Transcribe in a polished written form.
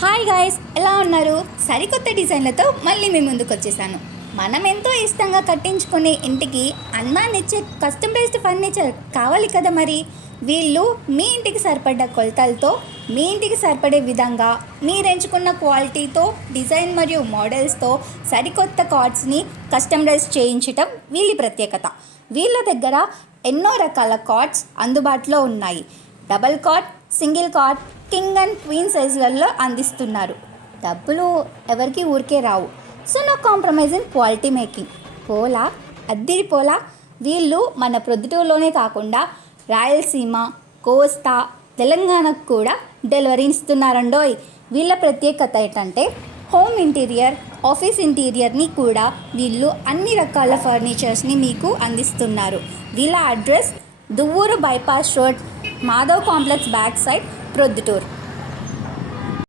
Hi guys, ఎలా ఉన్నారు? సరికొత్త డిజైన్లతో మళ్ళీ మీ ముందుకు వచ్చేసాను. మనం ఎంతో ఇష్టంగా కట్టించుకునే ఇంటికి అందాన్నిచ్చే కస్టమైజ్డ్ ఫర్నిచర్ కావాలి కదా. మరి వీళ్ళు మీ ఇంటికి సరిపడ్డ కొలతలతో, మీ ఇంటికి సరిపడే విధంగా, మీరు ఎంచుకున్న క్వాలిటీతో, డిజైన్ మరియు మోడల్స్తో సరికొత్త కార్డ్స్ని కస్టమైజ్ చేయించటం వీళ్ళ ప్రత్యేకత. వీళ్ళ దగ్గర ఎన్నో రకాల కార్డ్స్ అందుబాటులో ఉన్నాయి. Double card, single card, king and queen సైజులలో అందిస్తున్నారు. డబ్బులు ఎవరికి ఊరికే రావు. So no compromise in quality making. పోలా అద్దిరి పోలా. వీళ్ళు మన ప్రొద్దుటూరులోనే కాకుండా రాయలసీమ, కోస్తా, తెలంగాణకు కూడా డెలివరీ ఇస్తున్నారండోయ్. వీళ్ళ ప్రత్యేకత ఏంటంటే హోమ్ ఇంటీరియర్, ఆఫీస్ ఇంటీరియర్ని కూడా వీళ్ళు అన్ని రకాల ఫర్నిచర్స్ని మీకు అందిస్తున్నారు. వీళ్ళ address Duvvuru bypass road, Madhav complex back side, Proddatur.